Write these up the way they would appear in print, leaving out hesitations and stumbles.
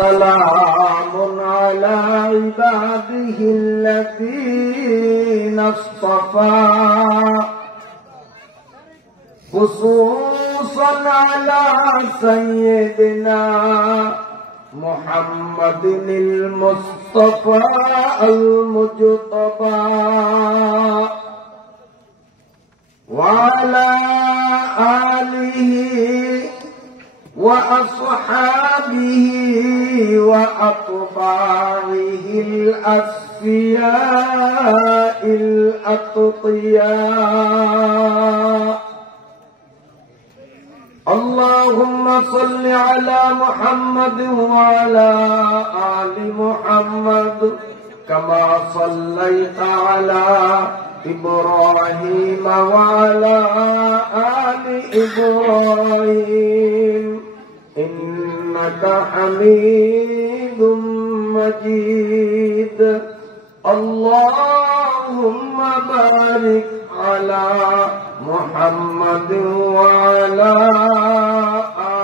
سلام على عباده الذين اصطفى خصوصا على سيدنا محمد المصطفى المجتبى وعلى آله وأصحابه وأتباعه الأصفياء الأتقياء. اللهم صل على محمد وعلى آل محمد كما صليت على إبراهيم وعلى آل إبراهيم إنك حميد مجيد. اللهم بارك على محمد وعلى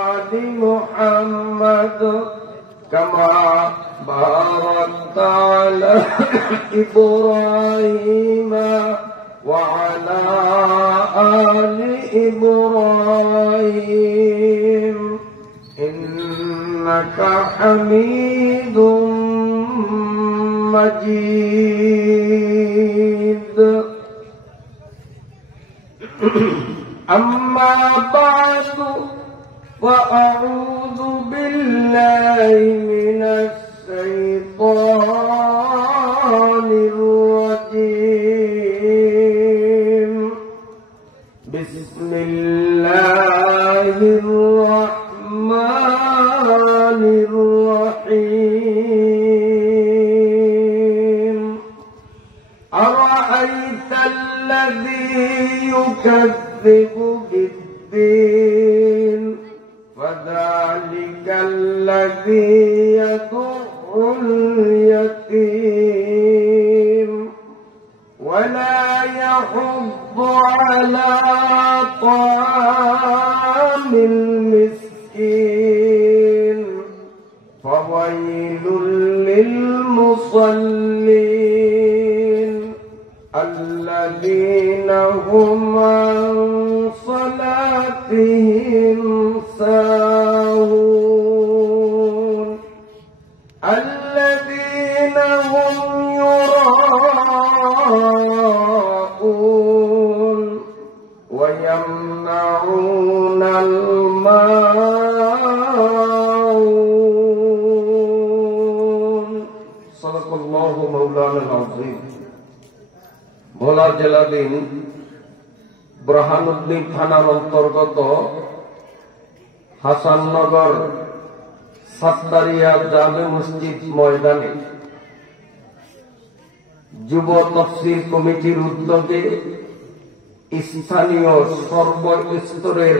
آل محمد كما باركت على إبراهيم وعلى آل إبراهيم إنك حميد مجيد. أما بعد فأعوذ بالله من الشيطان الرجيم. بسم الله الرحمن الرحيم. أرأيت الذي يكذب بالدين فذلك الذي يدع اليتيم ولا يحض على طعام المسكين فويل للمصلين الذين هم عن صلاتهم ساهون الذين هم يراءون ويمنعون الماعون. صدق الله مولانا العظيم. ভোলা জেলাধীন বুরহানুদ্দিন থানার অন্তর্গত হাসাননগর সাত্তারিয়া জামে মসজিদ ময়দানে যুব তফসির কমিটির উদ্যোগে স্থানীয় সর্বস্তরের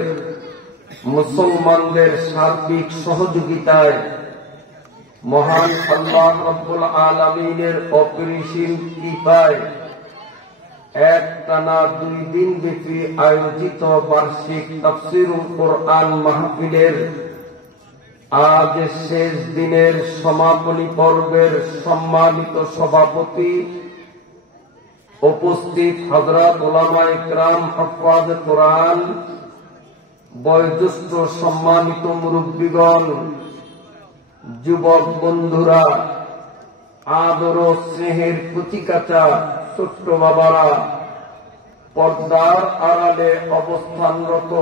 মুসলমানদের সার্বিক সহযোগিতায় মহান আল্লাহ রাব্বুল আলামিনের অপরিসীম কৃপায় একটানা 2 দিন ব্যাপী আয়োজিত বার্ষিক তাফসীরুল কোরআন মাহফিলের আজ শেষ দিনের সমাপনী পর্বের সম্মানিত সভাপতি, উপস্থিত হযরত উলামায়ে কেরাম, হাফাজে কোরআন, বয়োজ্যেষ্ঠ সম্মানিত মুরব্বীগণ, যুবক বন্ধুরা, আদর ও স্নেহের প্রতিকাচা ছোট্ট বাবারা, পর্দার আড়ালে অবস্থানরত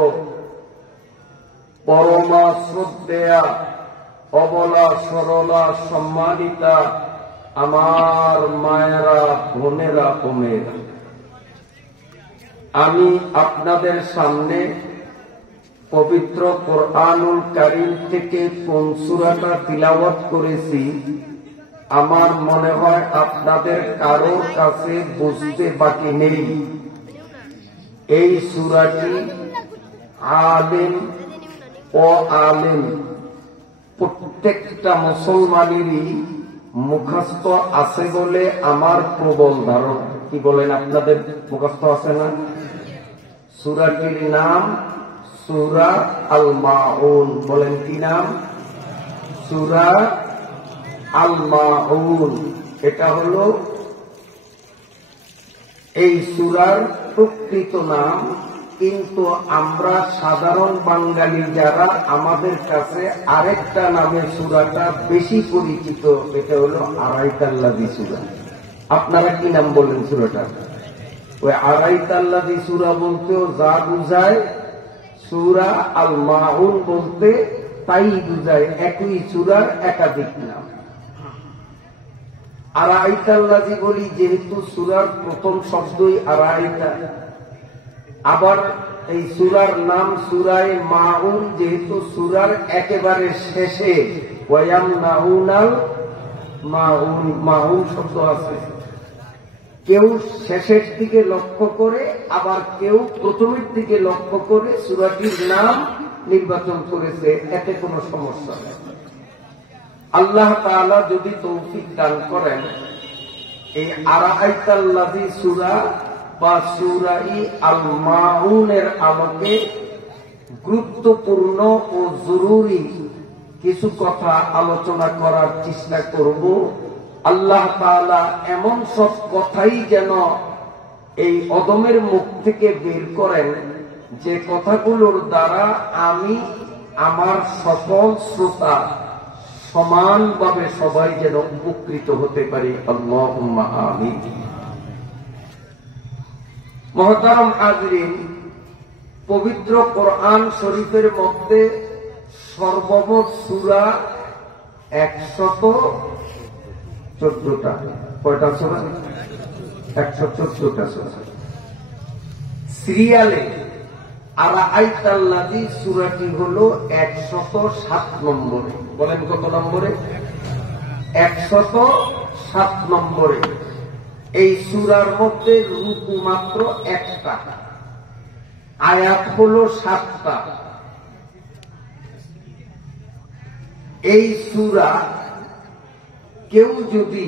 পরমা শ্রদ্ধেয়া, অবলা সরলা সম্মানিতা আমার মায়েরা, বোনেরা, বোনেরা, আমি আপনাদের সামনে পবিত্র কোরআনুল কারীম থেকে কোন সূরাটা তিলাওয়াত করেছি আমার মনে হয় আপনাদের কারোর কাছে বুঝতে বাকি নেই। এই সূরাটি আলেম ও আলেম প্রত্যেকটা মুসলমানেরই মুখস্থ আছে বলে আমার প্রবল ধারণা। কি বলেন, আপনাদের মুখস্থ আছে না? সূরাটির নাম সূরা আল মাউন। বলেন কি নাম? সূরা আল মাউন। এটা হলো এই সূরার প্রকৃত নাম, কিন্তু আমরা সাধারণ বাঙালি যারা, আমাদের কাছে আরেকটা নামে সূরাটা বেশি পরিচিত, এটা হলো আরাইতাল্লাযী সূরা। আপনারা কি নাম বলেন সূরাটা? ওই আরাইতাল্লাযী সূরা বলতেও যা বুঝায়, সূরা আল মাউন বলতে তাই বুঝায়, একই সূরার একাধিক নাম। আরাইতাল্লাযী বলি যেহেতু সূরার প্রথম শব্দই আরাইতা, আবার এই সূরার নাম সূরায়ে মাউন যেহেতু সূরার একেবারে শেষে ওয়ায়ামনাউনাল মাউন, মাউন শব্দ আছে। কেউ শেষের দিকে লক্ষ্য করে, আবার কেউ প্রথমের দিকে লক্ষ্য করে সূরাটির নাম নির্বাচন করেছে, এতে কোনো সমস্যা নেই। আল্লাহ তাআলা যদি তৌফিক দান করেন, এই আরাইতাল্লাযী সূরা বা সূরায়ে আল মাউনের আলোকে গুরুত্বপূর্ণ ও জরুরি কিছু কথা আলোচনা করার চেষ্টা করব। আল্লাহ তাআলা এমন সব কথাই যেন এই অদমের মুখ থেকে বের করেন, যে কথাগুলোর দ্বারা আমি, আমার সকল শ্রোতা সমানভাবে সবাই যেন উপকৃত হতে পারি। আল্লাহুম্মা আমিন। মুহতারাম হাজরিন, পবিত্র কোরআন শরীফের মধ্যে সর্বমোট সূরা 114টা। কয়টা সূরা? 114টা সূরা। সিরিয়ালে আরাইতাল্লাযী সূরাটি হলো 107 নম্বরে। বলেন কত নম্বরে? 107 নম্বরে। এই সূরার মধ্যে রুকু মাত্র একটা, আয়াত হলো 7টা। এই সূরা কেউ যদি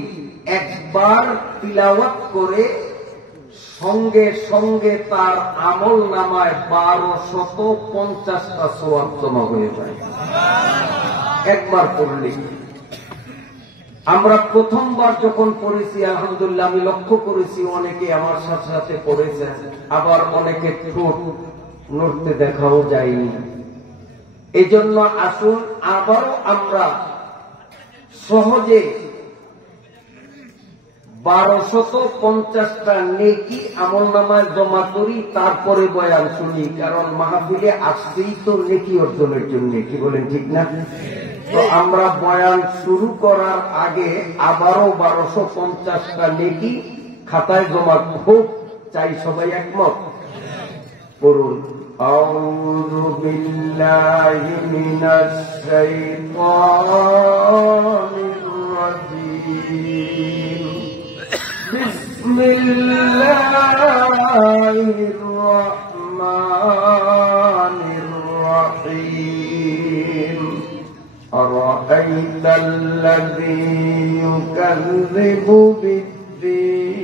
একবার তিলাওয়াত করে, সঙ্গে সঙ্গে তার আমল নামায় 1250টা সওয়াব জমা হয়ে যায় একবার পড়লে। আমরা প্রথমবার যখন পড়েছি, আলহামদুলিল্লাহ, আমি লক্ষ্য করেছি অনেকে আমার সাথে সাথে পড়েছেন, আবার অনেকে ঠোঁট নড়তে দেখাও যায়নি। এই জন্য আসুন আবারও আমরা সহজে 1250টা নেকি আমল নামায় জমা করি, তারপরে বয়ান শুনি। কারণ মাহফিলে আসতেই তো নেকি অর্জনের জন্য, কি বলেন ঠিক না? তো আমরা বয়ান শুরু করার আগে আবারও 1250টা নেকি খাতায় জমা হোক, চাই। সবাই একমত? পড়ুন। আউযু বিল্লাহি মিনাশ শাইতানির রাজীম। বিসমিল্লাহির রাহমানির রাহিম। আরাআইতাল্লাযী ইউকাযযিবু বিদ্দীন।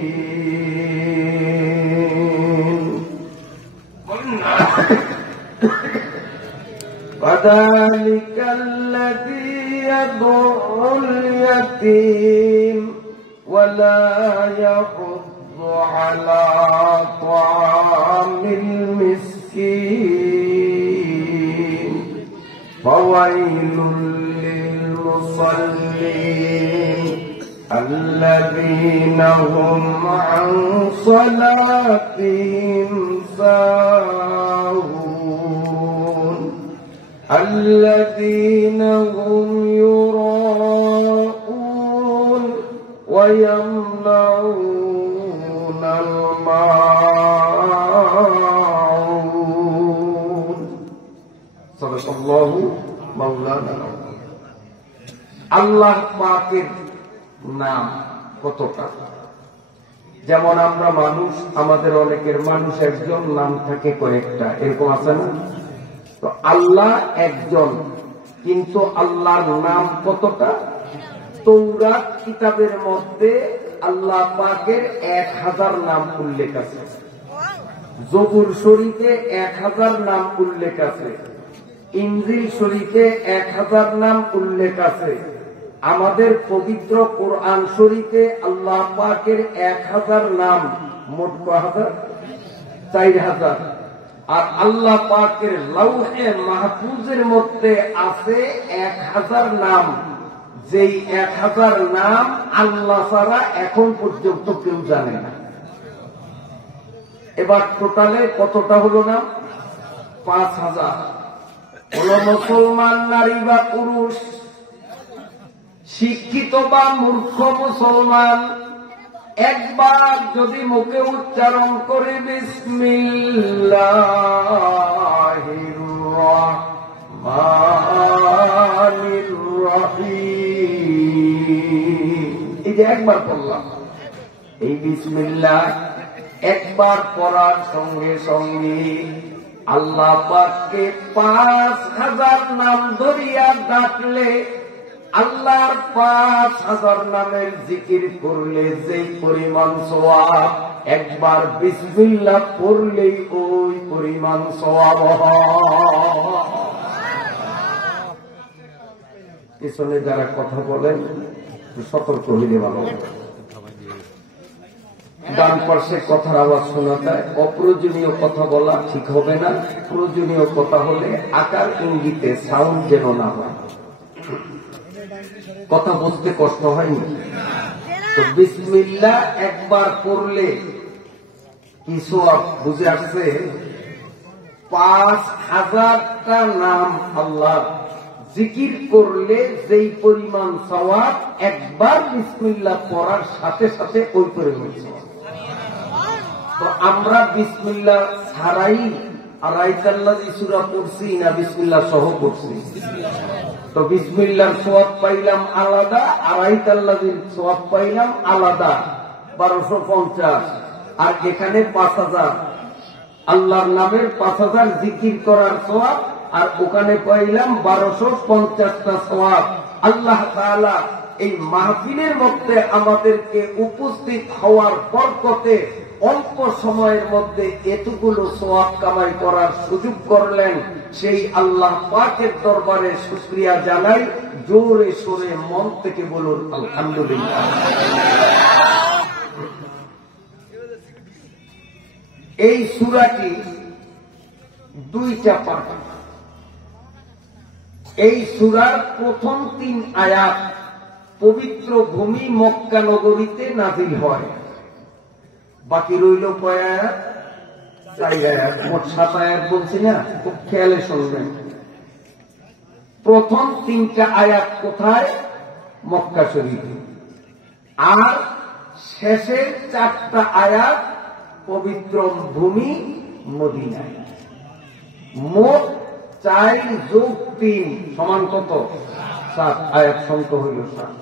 ফাযালিকাল্লাযী ইয়াদউল ইয়াতীম ওয়ালা ইয়াহুদ্দু আলা তা'আমিল মিসকিন। ফাওয়াইলুল লিল মুসাল্লিন আল্লাযীনা হুম আন সালাতিহিম সাহুন আল্লাযীনা হুম ইউরাউন ওয়া ইয়ামনাউনাল মাউন। সাল্লাল্লাহু মাওলানা। আল্লাহ পাকের নাম কতটা? যেমন আমরা মানুষ, আমাদের অনেকের মানুষ একজন, নাম থাকে কয়েকটা, এরকম আছে না? তো আল্লাহ একজন, কিন্তু আল্লাহর নাম কতটা? তৌরাত কিতাবের মধ্যে আল্লাহ পাকের 1000 নাম উল্লেখ আছে, জবুর শরীফে 1000 নাম উল্লেখ আছে, ইনজিল শরীফে 1000 নাম উল্লেখ আছে। আমাদের পবিত্র কোরআন শরীফে আল্লাহ পাকের 1000 নাম, মোট কত? 4000। আর আল্লাহ পাকের লাউহে মাহফুজের মধ্যে আছে 1000 নাম, যেই 1000 নাম আল্লাহ ছাড়া এখন পর্যন্ত কেউ জানে না। এবার টোটালে কতটা হলো না? 5000। কোন মুসলমান নারী বা পুরুষ, শিক্ষিত বা মূর্খ মুসলমান, একবার যদি মুখে উচ্চারণ করে বিসমিল্লাহির রহমানির রহিম, এই যে একবার পড়লাম, এই বিসমিল্লাহ একবার পড়ার সঙ্গে সঙ্গে আল্লাহ পাককে 5000 নাম ধরিয়া ডাকলে, আল্লাহর 5000 নামের জিকির করলে যেই পরিমাণ সওয়াব, একবার বিসমিল্লাহ পড়লেই ওই পরিমাণ সওয়াব হয়। পিছনে যারা কথা বলেন সতর্ক হইলে ভালো। ডান পাশে কথার আওয়াজ শোনা যায়, অপ্রয়োজনীয় কথা বলা ঠিক হবে না। প্রয়োজনীয় কথা হলে আকার ইঙ্গিতে সাউন্ড যেন না হয়। কথা বুঝতে কষ্ট হয়নি তো? বিসমিল্লাহ একবার পড়লে কি সওয়াব বুঝে আসছে? 5000টা নাম আল্লাহ জিকির করলে যেই পরিমাণ সওয়াব, একবার বিসমিল্লাহ পড়ার সাথে সাথে ওই পরিমাণ সওয়াব। তো আমরা বিসমিল্লাহ ছাড়াই আরাইতাল্লাযী সূরা পড়ছি না বিসমিল্লাহ সহ পড়ছি? তো বিসমিল্লাহর সওয়াব পাইলাম আলাদা, আরাইতাল্লাযীর সওয়াব পাইলাম আলাদা, 1250। আর এখানে 5000 আল্লাহর নামের 5000 জিকির করার সওয়াব, আর ওখানে পাইলাম 1250টা সওয়াব। আল্লাহ তাআলা এই মাহফিলের মধ্যে আমাদেরকে উপস্থিত হওয়ার বরকতে অল্প সময়ের মধ্যে এতগুলো সওয়াব কামাই করার সুযোগ করলেন। সেই আল্লাহ পাকের দরবারে শুকরিয়া জানাই। জোরে সোরে মন থেকে বলুন আলহামদুলিল্লাহ। এই সূরাটি 2টা পাঠ। এই সূরার প্রথম 3 আয়াত পবিত্র ভূমি মক্কা নগরীতে নাযিল হয়। বাকি রইল কয় আয়াত? 4 আয়াত। মোট 7 আয়াত বলছি না, খুব খেয়ালে শুনবেন। প্রথম 3টা আয়াত কোথায়? মক্কা শরীফে। আর শেষের 4টা আয়াত পবিত্র ভূমি মদিনায়। মোট 4 যোগ 3 সমান কত? 7 আয়াত। সংখ্যা হইল 7।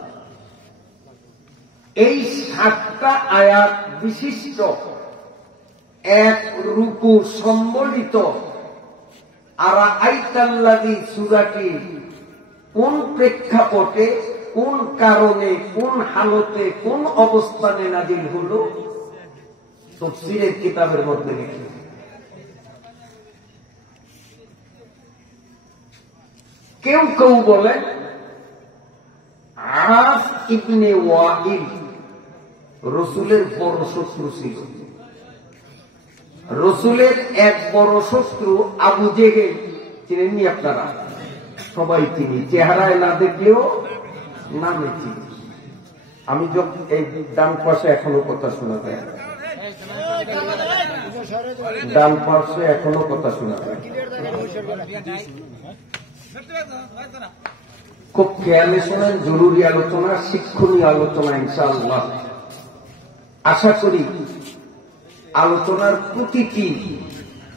এই 7টা আয়াত বিশিষ্ট এক রুকু সম্বলিত আরাআইতাল্লাযী সূরাটি কোন প্রেক্ষাপটে, কোন কারণে, কোন হালতে, কোন অবস্থানে নাযিল হলো, তাফসীরের কিতাবের মধ্যে লিখে। কেউ কেউ বলেন আস ইবনে ওয়াইল রাসূলের বড় শত্রু ছিল। রাসূলের এক বড় শত্রু আবু জেহেল, চিনেননি আপনারা? সবাই চিনি, চেহারায় না দেখলেও নামে চিনি। আমি যখন এই ডান পাশে এখনো কথা শোনা যায়, ডান পাশে এখনো কথা শোনা যায়। খুব খেয়ালে শোনেন, জরুরি আলোচনা, শিক্ষণীয় আলোচনা ইনশাআল্লাহ। আশা করি আলোচনার প্রতিটি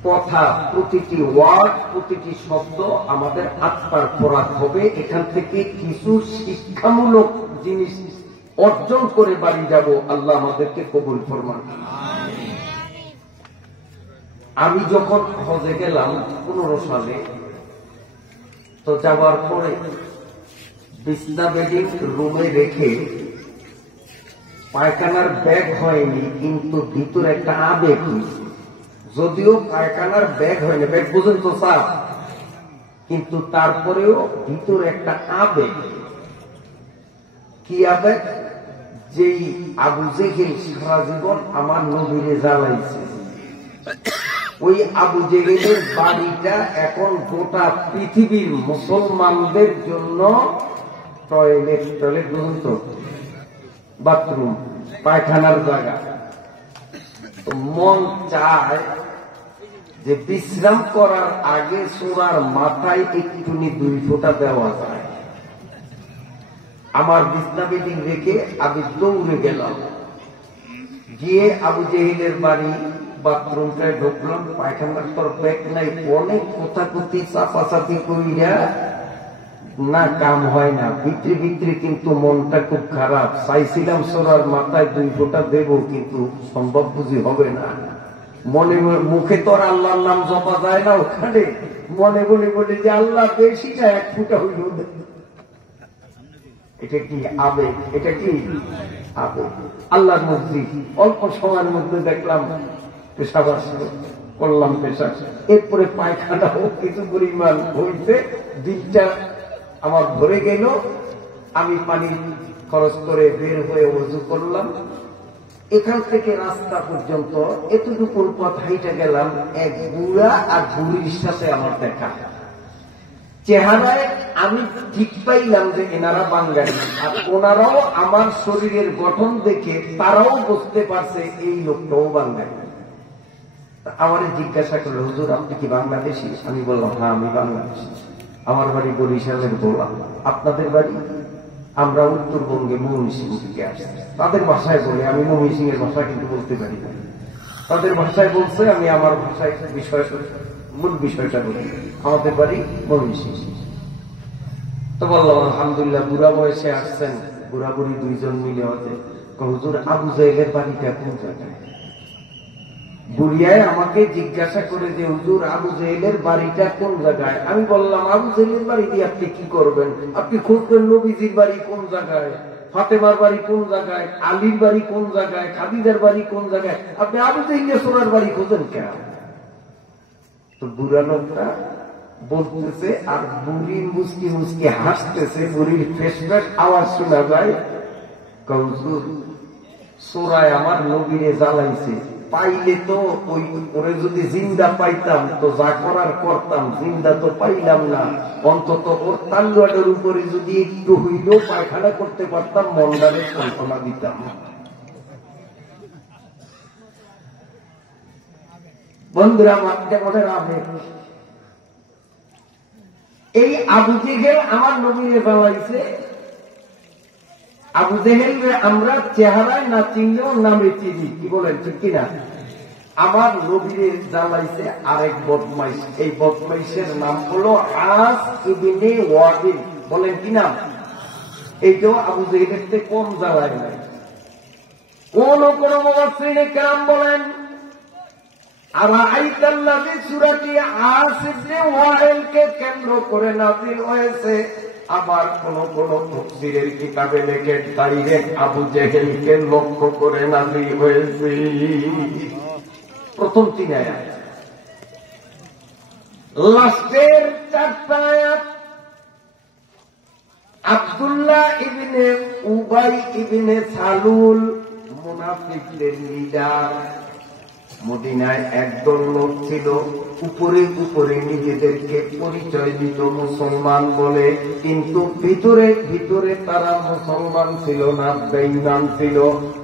কথা, প্রতিটি ওয়ার্ড, প্রতিটি শব্দ আমাদের আত্মার খোরাক হবে। এখান থেকে কিছু শিক্ষামূলক জিনিস অর্জন করে বাড়ি যাব। আল্লাহ আমাদেরকে কবুল ফরমান। আমি যখন হজে গেলাম 15 সালে, তো যাওয়ার পরে বিছনা বেডিং রুমে রেখে পায়খানার ব্যাগ হয়নি, কিন্তু ভিতরে একটা আবেগ। যদিও পায়খানার ব্যাগ হয়নি, ব্যাগ বুঝেন তো স্যার, কিন্তু তারপরেও ভিতরে একটা আবেগ। কি আবেগ? যেই আবু জেহেল সারা জীবন আমার নবীরে জ্বালাইছে, ওই আবু জেহেলের বাড়িটা এখন গোটা পৃথিবীর মুসলমানদের জন্য টয়লেট বলুন তো, বাথরুম, পায়খানার জায়গা। মন চায় যে বিশ্রাম করার আগে সূরার মাথায় একটুনি 2 ফোঁটা দেওয়া যায়। আমার বিছনা বেডিং রেখে আমি দৌড়ে গেলাম, গিয়ে আবু জেহেলের বাড়ি বাথরুমটায় ঢুকলাম। পায়খানার তোর ব্যাগ নাই, অনেক কথাকুতি চাপাচাপি করিয়া না কাম হয় না। ভিতরে ভিতরে কিন্তু মনটা খুব খারাপ। চাইছিলাম সূরার মাথায় 2 ফোঁটা দেব, কিন্তু সম্ভব বুঝি হবে না। মনে মুখে তোর আল্লাহর নাম জপা যায় না, ওখানে মনে বলে বলে যে আল্লাহ বেশিটা 1 ফোঁটা হইল। এটা কি আবেগ? এটা কি আবেগ? আল্লাহর মসজিদ, অল্প সময়ের মধ্যে দেখলাম পেশাব আসলো, করলাম পেশাব, এরপরে পায়খানাও কিছু পরিমাণ হইতে দিকটা আমার ভরে গেল। আমি পানি খরচ করে বের হয়ে ওযু করলাম। এখান থেকে রাস্তা পর্যন্ত এতটুকুর পথ হাইটে গেলাম, এক বুড়া আর বুড়ির সাথে আমার দেখা। চেহারায় আমি ঠিক পাইলাম যে এনারা বাঙালি, আর ওনারাও আমার শরীরের গঠন দেখে তারাও বুঝতে পারছে এই লোকটাও বাঙালি। আমার জিজ্ঞাসা করলো, হুজুর আপনি কি বাংলাদেশী? আমি বললাম হ্যাঁ আমি বাংলাদেশী, আমার বাড়ি বরিশালের বললাম। আপনাদের বাড়ি? আমরা উত্তরবঙ্গে ময়মনসিংহ থেকে আসছি। তাদের ভাষায় বলে, আমি ময়মনসিংহের ভাষা কিন্তু বলতে পারি না। তাদের ভাষায় বলছে, আমি আমার ভাষায় মূল বিষয়টা বলি। আমাদের বাড়ি ময়মনসিংহ। তো বললাম আলহামদুলিল্লাহ। বুড়া বয়সে আসছেন, বুড়া বুড়ি 2 জন মিলে হতে। হুজুর আবু জেহেলের বাড়িটা কোন জায়গায়? বুড়িয়ায় আমাকে জিজ্ঞাসা করে যে হুজুর আবু জেহেলের বাড়িটা কোন জায়গায়? আমি বললাম আবু জেহেলের বাড়ি দিয়ে আপনি কি করবেন? আপনি খুঁজবেন নবীজির বাড়ি কোন জায়গায়, ফাতেমার বাড়ি কোন জায়গায়, আলীর বাড়ি কোন জায়গায়, খাদিজার বাড়ি কোন জায়গায়, আপনি আবু জেহেলের সোনার বাড়ি খোঁজেন কেন? তো বুড়া লোকটা বলতেছে, আর বুড়ি মুসকি মুসকি হাসতেছে। বুড়ির ফেস ফেস আওয়াজ শোনা যায়, হুজুর সোরায় আমার নবীরে জ্বালাইছে, পাইলে তো ওরে যদি জিন্দা পাইতাম তো যা করার করতাম, জিন্দা তো পাইলাম না। অন্তত ওর তালুয়াটের উপরে যদি একটু হইলেও পায়খানা করতে পারতাম, মন্দারে কল্পনা দিতাম। বন্ধুরা, মাঠে মনে রাখে, এই আবু জেহেল আমার নবীরে জ্বালাইছে। আবু জেহেল আমরা চেহারায় না চিনলেও নামে চিনি, কি বলেন ঠিক কিনা? আমার নবীরে জ্বালাইছে আরেক বদমাইশ। এই বদমাইশের নাম হলো আস ইবনে ওয়াদিল। বলেন কি নাম? এইটাও আবু জেহেলের থেকে কম জ্বালায় নাই। কোন কোন মুফাসসিরিনে কেরাম বলেন, আর আইতাল্লাযী সূরাটি আস ইবনে ওয়াইলকে কেন্দ্র করে নাযিল হয়েছে। আবার কোন কোন তাফসীরের কিতাবে লেখে ডাইরেক্ট আবু জেহেলকে লক্ষ্য করে নাযিল হয়েছে। প্রথম 3 আয়াত, লাস্টের 4টা আয়াত আব্দুল্লাহ ইবনে উবাই ইবনে সালুল, মুনাফিকদের লিডার। মদিনায় একদল লোক ছিল, উপরে উপরে নিজেদেরকে পরিচয় দিত মুসলমান বলে, কিন্তু ভিতরে ভিতরে তারা মুসলমান ছিল না, বেঈমান ছিল।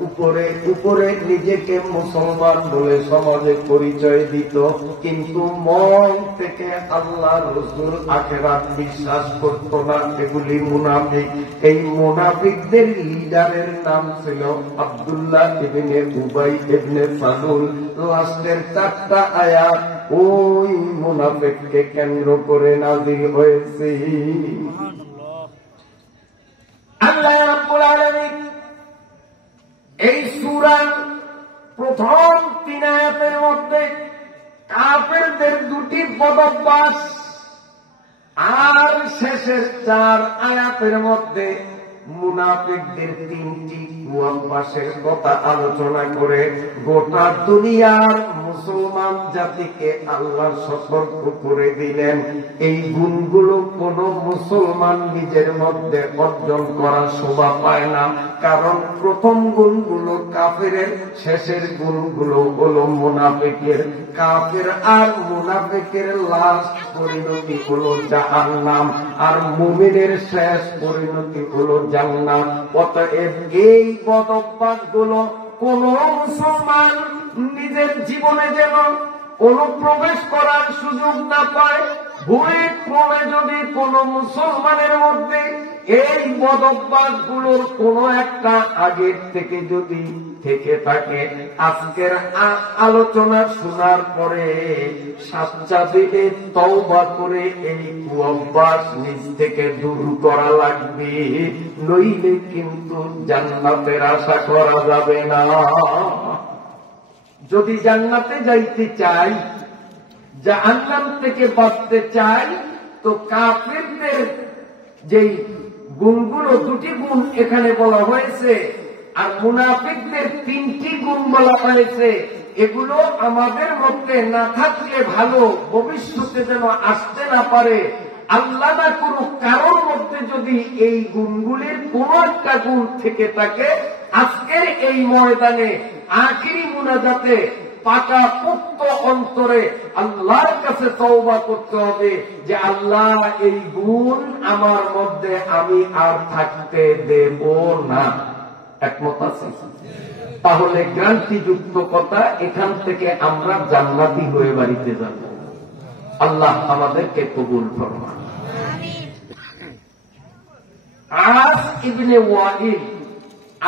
উপরে উপরে নিজেকে মুসলমান বলে সমাজে পরিচয় দিত, কিন্তু মন থেকে আল্লাহ রাসূল আখিরাত বিশ্বাস করত না। এগুলি মুনাফিক। এই মুনাফিকদের লিডারের নাম ছিল আব্দুল্লাহ ইবনে উবাই ইবনে সালুল। লাস্টের 4টা আয়াত ওই মুনাফিককে কেন্দ্র করে নাযিল হয়েছে। আল্লাহ রাব্বুল আলামিন এই সূরার প্রথম 3 আয়াতের মধ্যে কাফেরদের 2টি বদভ্যাস, আর শেষের 4 আয়াতের মধ্যে মুনাফিকদের তিনটি কুঅভ্যাসের কথা আলোচনা করে গোটা দুনিয়ার মুসলমান জাতিকে আল্লাহ সতর্ক করে দিলেন। এই গুণগুলো কোন মুসলমান নিজের মধ্যে অর্জন করা শোভা পায় না, কারণ প্রথম গুণগুলো কাফেরের, শেষের গুণগুলো হলো মুনাফিকের। কাফের আর মুনাফিকের লাস্ট পরিণতি হলো জাহান্নাম, আর মুমিনের শেষ পরিণতি হলো জান্নাত। অতএব এই বদ অভ্যাসগুলো কোন মুসলমান নিজের জীবনে যেন কোন প্রবেশ করার সুযোগ না পায়। ভুলে ক্রমে যদি কোন মুসলমানের মধ্যে এই বদ অভ্যাসগুলোর কোন একটা আগের থেকে যদি থেকে থাকে, আজকের আলোচনা শোনার পরে সাচ্চা দিলে তওবা করে এই কুঅভ্যাস নিজ থেকে দূর করা লাগবে, নইলে কিন্তু জান্নাতের আশা করা যাবে না। যদি জান্নাতে যাইতে চাই, জাহান্নাম থেকে বাঁচতে চাই, তো কাফিরদের যেই গুণগুলো, দুটি গুণ এখানে বলা হয়েছে, আর মুনাফিকদের তিনটি গুণ বলা হয়েছে, এগুলো আমাদের মধ্যে না থাকলে ভালো, ভবিষ্যতে যেন আসতে না পারে। আল্লাহ না করুক কারোর মধ্যে যদি এই গুণগুলির কোন একটা গুণ থেকে থাকে, আজকের এই ময়দানে আখিরি মুনাজাতে পাকা পুক্ত অন্তরে আল্লাহর কাছে তওবা করতে হবে যে আল্লাহ, এই গুণ আমার মধ্যে আমি আর থাকতে দেব না। একমত আছে? তাহলে গ্রান্তিযুক্ত কথা, এখান থেকে আমরা জান্নাতি হয়ে বাড়িতে যাব। আল্লাহ আমাদেরকে কবুল ফরমান। আস ইবনে ওয়াইল,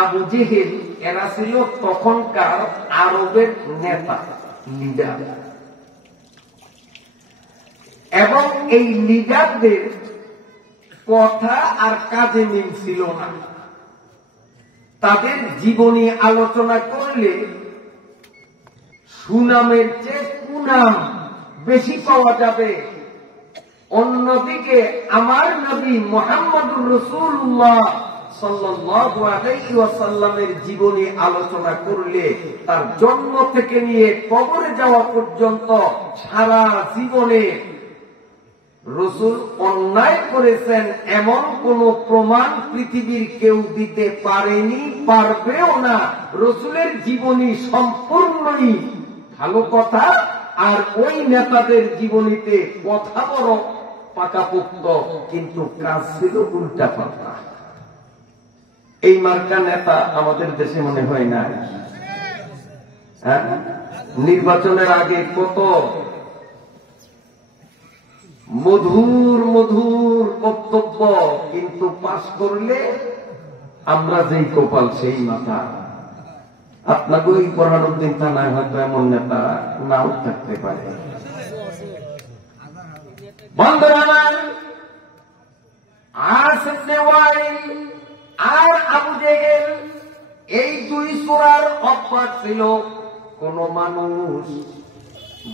আবু জেহেল, এরা ছিল তখনকার আরবের নেতা, লিডার। এবং এই লিডারদের কথা আর কাজে মিল ছিল না। তাদের জীবনী আলোচনা করলে সুনামের চেয়ে কুনাম বেশি পাওয়া যাবে। অন্যদিকে আমার নবী মুহাম্মদুর রাসূলুল্লাহ সাল্লাল্লাহু আলাইহি ওয়াসাল্লামের জীবনী আলোচনা করলে তার জন্ম থেকে নিয়ে কবরে যাওয়া পর্যন্ত সারা জীবনে রাসূল অন্যায় করেছেন এমন কোন প্রমাণ পৃথিবীর কেউ দিতে পারেনি, পারবেও না। রাসূলের জীবনী সম্পূর্ণই ভালো কথা, আর ওই নেতাদের জীবনীতে কথা বড় পাকাপোক্ত, কিন্তু কাজ ছিল উল্টা পাল্টা। এই মার্কা নেতা আমাদের দেশে মনে হয় না। নির্বাচনের আগে কত মধুর মধুর বক্তব্য, কিন্তু পাস করলে আমরা যেই কপাল সেই মাথা। আপনাকে ওই বোরহানউদ্দিন থানায় হয়তো এমন নেতা নাও থাকতে পারে। বন্ধুরা, আস ইবনে ওয়াইল আর আবু জেহেল, এই দুই সূরার অভ্যাস ছিল কোন মানুষ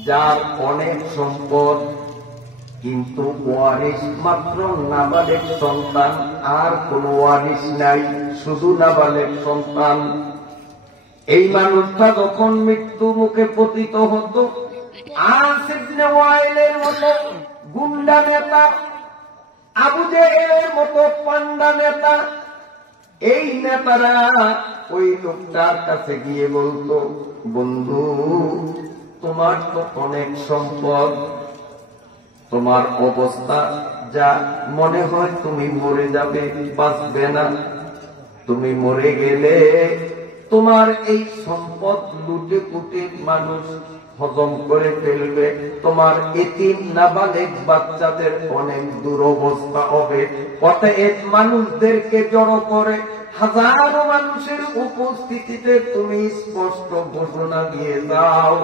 যার অনেক সম্পদ কিন্তু ওয়ারিস মাত্র নাবালেগ সন্তান, আর কোন ওয়ারিস নাই, শুধু নাবালেগ সন্তান। এই মানুষটা যখন মৃত্যু মুখে পতিত হতো, আস ইবনে ওয়াইলের মতো গুন্ডা নেতা, আবু জেহেলের মতো পান্ডা নেতা, এই নেতারা ওই লোকটার কাছে গিয়ে বলতো, বন্ধু, তোমার তো অনেক সম্পদ, তোমার অবস্থা যা মনে হয় তুমি মরে যাবে, বাঁচবে না। তুমি মরে গেলে তোমার এই সম্পদ লুটে পুটে মানুষ হজম করে ফেলবে, তোমার এতিম নাবালেগ বাচ্চাদের অনেক দুরবস্থা হবে। অতএব মানুষদেরকে জড়ো করে হাজারো মানুষের উপস্থিতিতে তুমি স্পষ্ট ঘোষণা দিয়ে দাও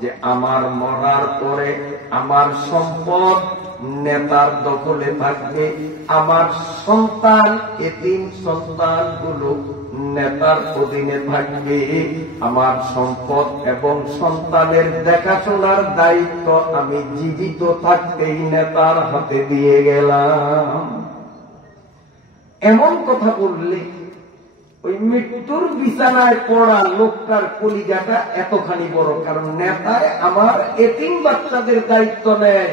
যে আমার মরার পরে আমার সম্পদ নেতার দখলে থাকবে, আমার সন্তান এতিম সন্তানগুলো নেতার অধীনে থাকবে, আমার সম্পদ এবং সন্তানের দেখাশোনার দায়িত্ব আমি জীবিত থাকতেই নেতার হাতে দিয়ে গেলাম। এমন কথা বললে ওই মৃত্যুর বিছানায় পড়া লোকটার কলিজাটা এতখানি বড়। কারণ নেতায় আমার এতিম বাচ্চাদের দায়িত্ব নেয়,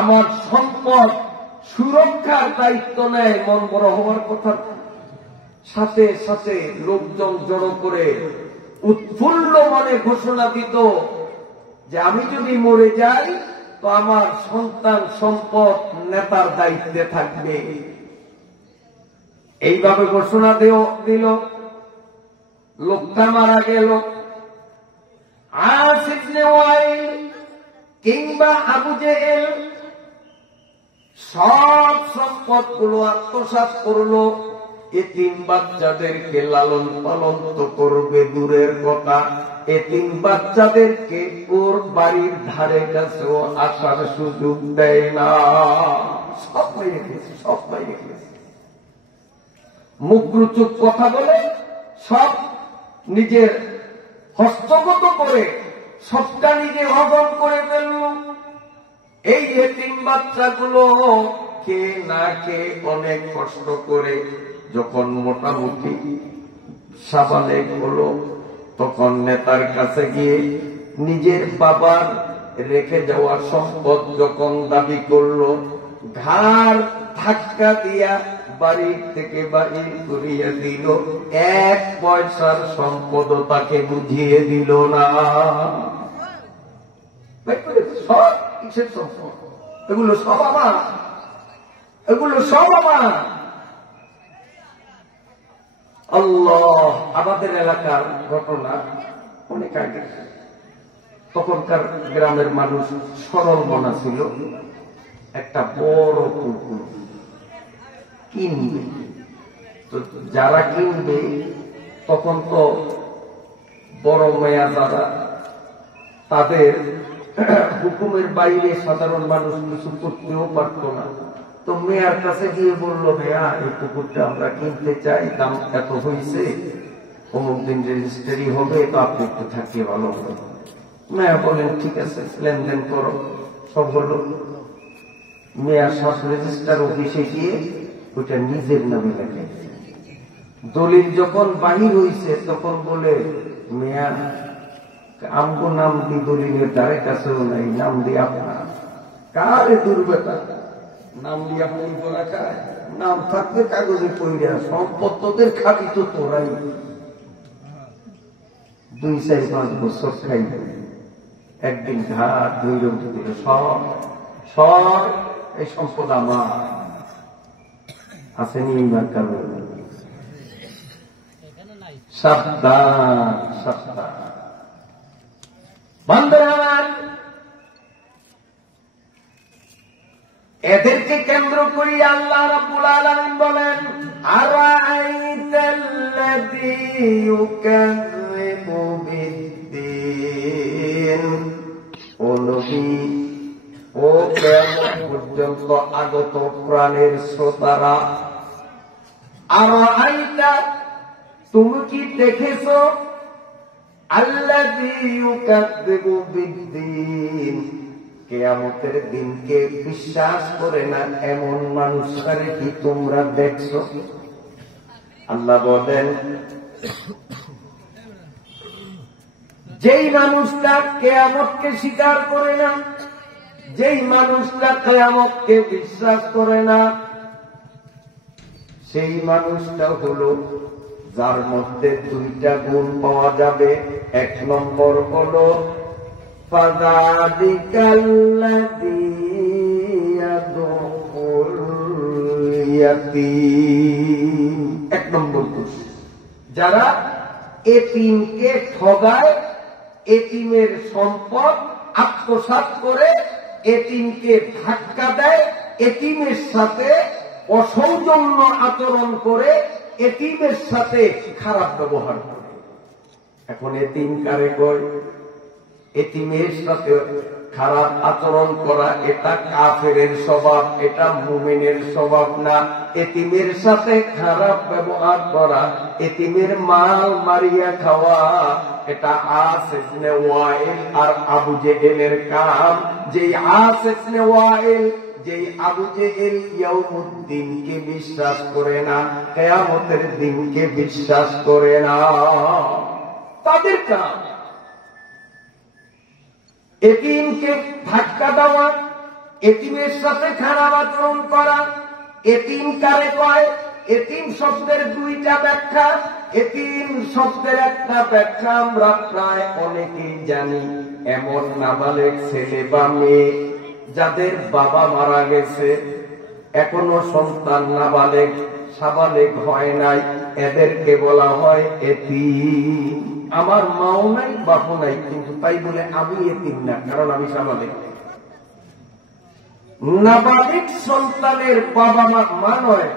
আমার সম্পদ সুরক্ষার দায়িত্ব নেয়, মন বড় হওয়ার কথা। সাথে সাথে লোকজন জড়ো করে উৎফুল্ল মনে ঘোষণা দিত যে আমি যদি মরে যাই তো আমার সন্তান সম্পদ নেতার দায়িত্বে থাকবে। এইভাবে ঘোষণা দিল। লোকটা মারা গেল। আস ইবনে ওয়াইল কিংবা আবু জেহেল সব সম্পদ গুলো আত্মসাৎ করলো। এতিম বাচ্চাদেরকে লালন পালন তো করবে দূরের কথা, এতিম বাচ্চাদেরকে ওর বাড়ির ধারে কাছেও আসার সুযোগ দেয় না। সব বাইরে গেছে, সব বাইরে গেছে। মুখরুচুক কথা বলে সব নিজের হস্তগত করে সবটা নিজে হজম করে ফেলল। এই এতিম বাচ্চাগুলো কে না কে অনেক কষ্ট করে যখন মোটামুটি সাবালেগ হলো তখন নেতার কাছে গিয়ে নিজের বাবার রেখে যাওয়া সম্পদ যখন দাবি করলো, ঘাড় ধাক্কা দিয়া বাড়ি থেকে বাড়ি করিয়ে দিল। 1 পয়সার সম্পদ তাকে বুঝিয়ে দিল না। সব কিসের সম্পদ? এগুলো সব আমার, এগুলো সব আমার। আল্লাহ, আমাদের এলাকার ঘটনা অনেক আগে। তখনকার গ্রামের মানুষ সরল মনা ছিল। একটা বড় পুকুর কিনবে, তো যারা কিনবে তখন তো বড় মেয়া যারা, তাদের হুকুমের বাইরে সাধারণ মানুষ কিছু করতেও পারত না। তো মেয়ার কাছে গিয়ে বলল, মেয়া এই পুকুরটা আমরা কিনতে চাই, দাম এত হয়েছে, অমুক দিন রেজিস্ট্রি হবে, তো আপনি একটু থাকিয়ে ভালো হবে। মেয়া বলেন ঠিক আছে, লেনদেন করো। সব হলো। মেয়ার সব রেজিস্টার অফিসে গিয়ে ওইটা নিজের নামে লেখে। দলিল যখন বাহির হয়েছে তখন বলে, মেয়া আমগো নাম দি দলিলের দ্বারে কাছেও নাই, নাম দিয়ে আপনার কারে দুর্বেতা, নাম দিয়ে আপনি বলা খায়, নাম থাকবে কাগজে পইরা, সম্পদ তোদের খাবি তো তোরাই। 2-4-5 বছর খাই, একদিন ঘাট ধৈর্য দিল, সব সব এই সম্পদ আমার। আসেনি এইবার কারণ সাবধান সাবধান। বান্দরবান এদেরকে কেন্দ্র করি আল্লাহ রাব্বুল আলামিন বলেন, আরাআইতাল্লাযী ইউকাযযিবু বিদ্দীন। ও নবী, ও কিয়ামত পর্যন্ত আগত প্রাণের শ্রোতারা, আরাআইতা, তুমি কি দেখেছো, আল্লাযী ইউকাযযিবু বিদ্দীন, কিয়ামতের দিনকে বিশ্বাস করে না এমন মানুষকে কি তোমরা দেখছো? আল্লাহ বলেন, যেই মানুষটা কিয়ামতকে স্বীকার করে না, যেই মানুষটা কিয়ামতকে বিশ্বাস করে না, সেই মানুষটা হলো যার মধ্যে 2টা গুণ পাওয়া যাবে। 1 নম্বর হলো ফাযালিকাল্লাযী ইয়াদুল ইয়াতীম। 1 নম্বর গুণ, যারা এতিমকে ঠগায়, এতিমের সম্পদ আত্মসাৎ করে, এতিমকে ধাক্কা দেয়, এতিমের সাথে অসৌজন্য আচরণ করে, এতিমের সাথে খারাপ ব্যবহার করে। এখন এতিম কারে কয়? এতিমের সাথে খারাপ আচরণ করা এটা কাফেরের স্বভাব, এটা মুমিনের স্বভাব না। এতিমের সাথে খারাপ ব্যবহার করা, এতিমের মাল মারিয়া খাওয়া, এটা আস ইবনে ওয়াইল আর আবু জেহেলের কাম। যে আস ইবনে ওয়াইল যে আবু জেহেল ইয়াউমুদ্দিনকে বিশ্বাস করে না, কিয়ামতের দিনকে বিশ্বাস করে না। তাদের কাজ এতিমকে ধাক্কা দেওয়া, এতিমের সাথে খারাপ আচরণ করা। এতিম কারে কয়? এতিম শব্দের দুইটা ব্যাখ্যা। এতিম শব্দের একটা ব্যাখ্যা আমরা প্রায় অনেকেই জানি, এমন নাবালেগ ছেলে বা মেয়ে যাদের বাবা মারা গেছে, এখনো সন্তান নাবালেগ সাবালেগ হয় নাই, এদেরকে বলা হয় এতিম। আমার মাও নাই বাপও নাই, কিন্তু তাই বলে আমি এতিম না, কারণ আমি সাবালেগ। নাবালিগ সন্তানের বাবা মা নয়,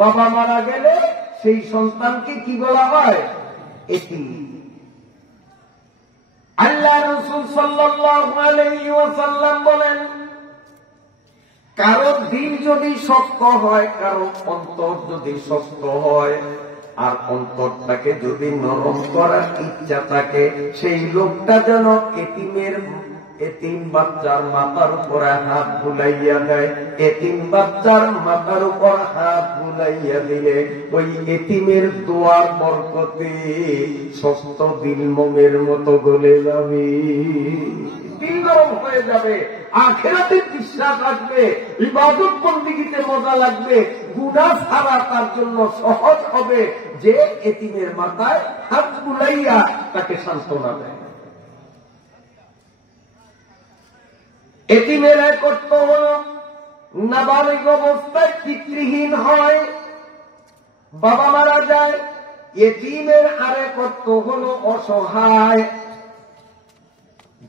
বাবা মারা গেলে সেই সন্তানকে কি বলা হয়? এতিম। আল্লাহ রাসূল সাল্লাল্লাহু আলাইহি ওয়াসাল্লাম বলেন, কারো দিল যদি শক্ত হয়, কারো অন্তর যদি শক্ত হয়, আর অন্তরটাকে যদি নরম করার ইচ্ছা থাকে, সেই লোকটা যেন এতিম বাচ্চার মাথার উপরে হাত বুলাইয়া দেয়। এতিম বাচ্চার মাথার উপর হাত বুলাইয়া দিলে ওই এতিমের দোয়ার বরকতে শক্ত দিল মোমের মতো গলে যাবে, দিল নরম হয়ে যাবে, আখিরাতে বিশ্বাস আসবে, ইবাদত বন্দেগীতে মজা লাগবে, গুনাহ ছাড়া তার জন্য সহজ হবে যে এতিমের মাথায় হাত বুলাইয়া তাকে সান্ত্বনা দেয়। এতিমের কর্তব্য হল নাবালিগ অবস্থায় পিতৃহীন হয়, বাবা মারা যায়। এতিমের আরেক কর্তব্য হল অসহায়।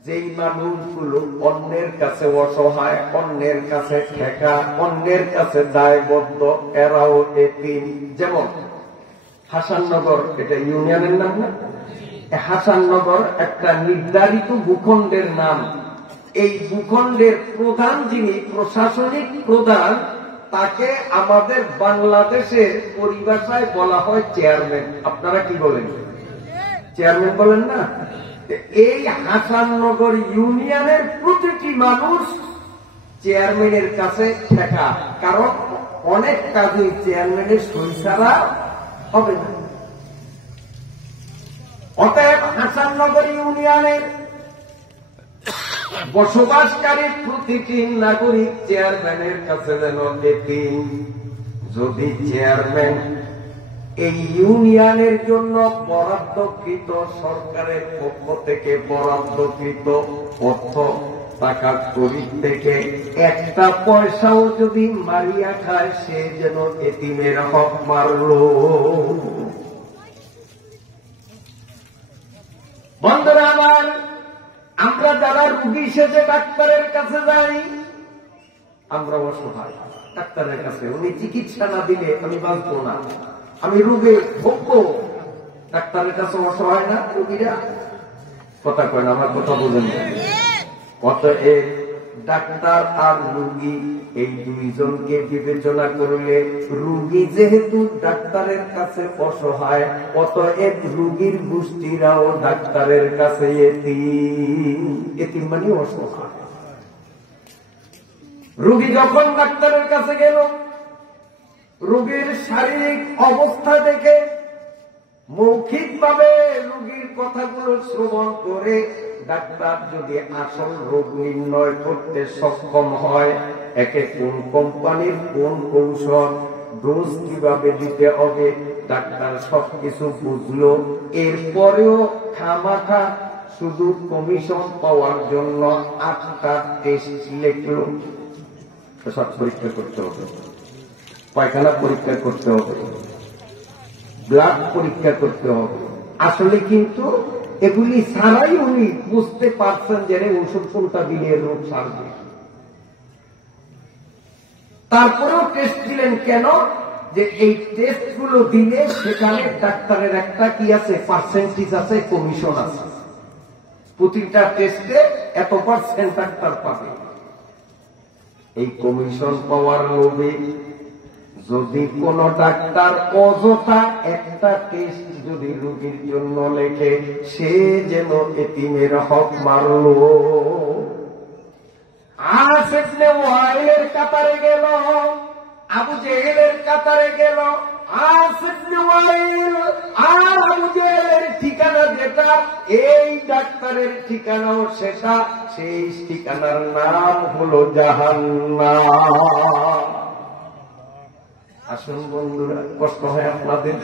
যেই মানুষগুলো অন্যের কাছে অসহায়, অন্যের কাছে ঠেকা, অন্যের কাছে দায়বদ্ধ, এরাও এতিম। যেমন হাসাননগর, এটা ইউনিয়নের নাম না? হাসাননগর একটা নির্ধারিত ভূখণ্ডের নাম। এই ভূখণ্ডের প্রধান যিনি প্রশাসনিক প্রধান, তাকে আমাদের বাংলাদেশের পরিভাষায় বলা হয় চেয়ারম্যান। আপনারা কি বলেন? চেয়ারম্যান বলেন না? এই হাসাননগর ইউনিয়নের প্রতিটি মানুষ চেয়ারম্যানের কাছে ঠেকা, কারণ অনেক কাজই চেয়ারম্যানের সই ছাড়া হবে না। অতএব হাসাননগর ইউনিয়নের বসবাসকারী প্রতিটি নাগরিক চেয়ারম্যানের কাছে যেন এতিম। যদি চেয়ারম্যান এই ইউনিয়নের জন্য বরাদ্দকৃত, সরকারের পক্ষ থেকে বরাদ্দকৃত অর্থ টাকা কড়ি থেকে একটা পয়সাও যদি মারিয়া খায়, সে যেন এতিমের হক মারল। বন্ধুরা আমার, আমরা যারা রোগী সেজে ডাক্তারের কাছে যাই, আমরা অসহায়। ডাক্তারের কাছে উনি চিকিৎসা না দিলে আমি বাঁচব না, আমি রোগে ভুগবো। ডাক্তারের কাছে অসহায় না রোগীরা? কথা কয় না, আমার কথা বোঝেন না। অতএব ডাক্তার আর রোগী এই দুইজনকে বিবেচনা করলে, রোগী যেহেতু ডাক্তারের কাছে অসহায়, অতএব রোগীর গোষ্ঠীরাও ডাক্তারের কাছে এতিম। এতিম মানে অসহায়। রোগী যখন ডাক্তারের কাছে গেল, রোগীর শারীরিক অবস্থা দেখে মৌখিকভাবে রোগীর কথাগুলো শ্রবণ করে ডাক্তার যদি আসল রোগ নির্ণয় করতে সক্ষম হয়, একে কোন কোম্পানির কোন কৌশল, ডোজ কিভাবে দিতে হবে, ডাক্তার সবকিছু বুঝলো। এরপরেও খামাখা শুধু কমিশন পাওয়ার জন্য 8টা টেস্ট লিখল। সব পরীক্ষা করতে হবে, পায়খানা পরীক্ষা করতে হবে, ব্লাড পরীক্ষা করতে হবে। আসলে কিন্তু এগুলি ছাড়াই উনি বুঝতে পারছেন যে ওষুধ কোনটা দিলে রোগ সারবে। তারপরেও টেস্ট দিলেন কেন? যে এই টেস্ট গুলো দিলে সেখানে ডাক্তারের একটা কি আছে, পার্সেন্টেজ আছে, কমিশন আছে। প্রতিটা টেস্টে এত পার্সেন্ট ডাক্তার পাবে। এই কমিশন পাওয়ার লোভে যদি কোন ডাক্তার অযথা একটা টেস্ট যদি রোগীর জন্য লেখে, সে যেন এতিমের হক মারল। আস ইবনে ওয়াইলের কাতারে গেল, আবু জেহেলের কাতারে গেল। আস ইবনে ওয়াইল আর আবু জেহেলের ঠিকানা যেটা, এই ডাক্তারের ঠিকানাও সেটা, সেই ঠিকানার নাম হলো জাহান্নাম। আসুন বন্ধুরা, কষ্ট হয় আপনাদের?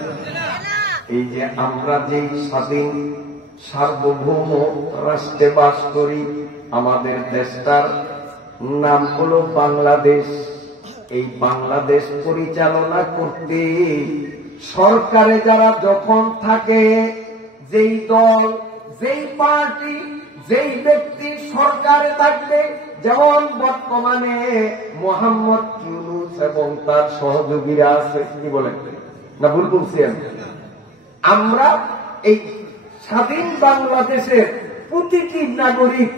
এই যে আমরা যেই স্বাধীন সার্বভৌম রাষ্ট্রে বাস করি, আমাদের দেশটার নাম হলো বাংলাদেশ। এই বাংলাদেশ পরিচালনা করতে সরকারে যারা যখন থাকে, যেই দল, যেই পার্টি, যেই ব্যক্তি সরকারে থাকবে, যেমন বর্তমানে মোহাম্মদ ইউনূস এবং তার সহযোগীরা আছে, কি বলেন না ভুল বলছি? আমরা এই স্বাধীন বাংলাদেশের প্রতিটি নাগরিক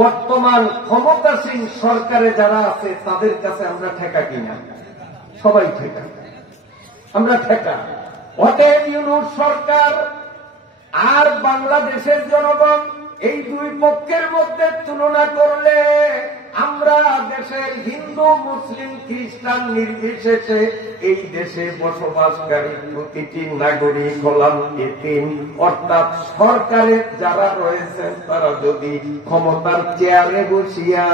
বর্তমান ক্ষমতাসীন সরকারে যারা আছে তাদের কাছে আমরা ঠেকা কিনা? সবাই ঠেকা, আমরা ঠেকা। অতএব ইউনূস সরকার আর বাংলাদেশের জনগণ, এই দুই পক্ষের মধ্যে তুলনা করলে আমরা দেশের হিন্দু, মুসলিম, খ্রিস্টান নির্বিশেষে এই দেশে বসবাসকারী প্রতিটি নাগরিক হলাম এতিম। অর্থাৎ সরকারের যারা রয়েছেন তারা যদি ক্ষমতার চেয়ারে বসিয়া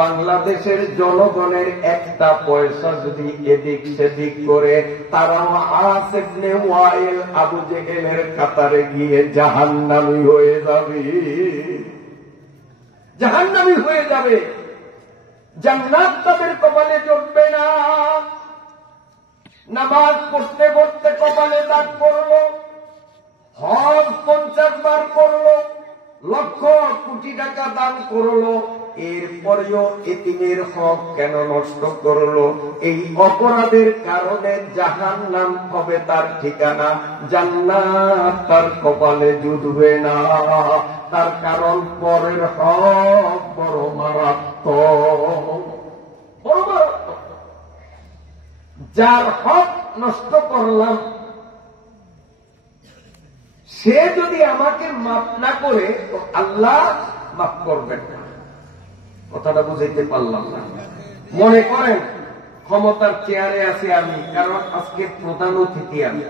বাংলাদেশের জনগণের একটা পয়সা যদি এদিক সেদিক করে, তারাও আস ইবনে ওয়াইল আবু জেহেলের কাতারে গিয়ে জাহান্নামী হয়ে যাবে, জাহান্নামী হয়ে যাবে। জান্নাত তাদের কপালে জুটবে না। নামাজ পড়তে পড়তে কপালে দাগ পড়লো, হজ 50 বার করলো, লক্ষ কোটি টাকা দান করলো, এরপরেও এতিমের হক কেন নষ্ট করলো? এই অপরাধের কারণে জাহান্নাম হবে তার ঠিকানা, জান্নাত তার কপালে জুটবে না। তার কারণ পরের হক বড় মারাত্মক, বড় মারাত্মক। যার হক নষ্ট করলাম, সে যদি আমাকে মাফ না করে তো আল্লাহ মাফ করবেন না। কথাটা বুঝাইতে পারলাম না? মনে করেন ক্ষমতার চেয়ারে আছি আমি, কারণ আজকে প্রধান অতিথি আমি,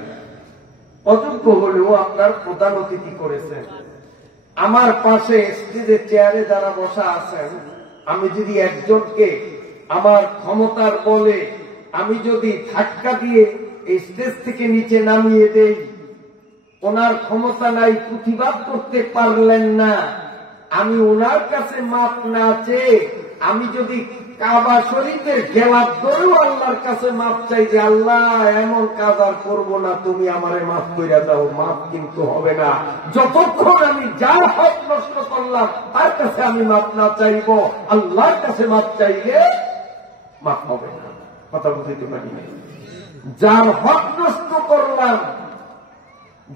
অযোগ্য হলেও আপনার প্রধান অতিথি করেছেন। আমার পাশে স্টেজের চেয়ারে যারা বসা আছেন, আমি যদি একজনকে আমার ক্ষমতার বলে আমি যদি ধাক্কা দিয়ে এই স্টেজ থেকে নিচে নামিয়ে দেই, ওনার ক্ষমতা নাই, প্রতিবাদ করতে পারলেন না, আমি ওনার কাছে মাপ না চেয়ে আমি যদি কাবা শরীফের গেলাপ ধরেও আল্লাহর কাছে মাপ চাই যে আল্লাহ এমন কাজ আর করবো না, তুমি আমারে মাফ করে দাও, মাপ কিন্তু হবে না যতক্ষণ আমি যার হক নষ্ট করলাম তার কাছে আমি মাপ না চাইব। আল্লাহর কাছে মাপ চাইলে মাপ হবে না। কথা বুঝতে পারি না? যার হক নষ্ট করলাম,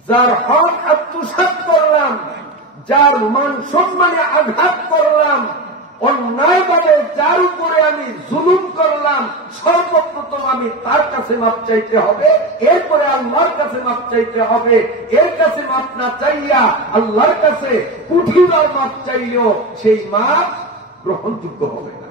যার হক আত্মসাৎ করলাম, যার মান সম্মানে আঘাত করলাম, অন্যায়ভাবে যার উপরে আমি জুলুম করলাম, সর্বপ্রথম আমি তার কাছে মাপ চাইতে হবে, এরপরে আল্লাহর কাছে মাপ চাইতে হবে। এর কাছে মাপ না চাইয়া আল্লাহর কাছে কোটিবার মাপ চাইলেও সেই মাপ গ্রহণযোগ্য হবে না।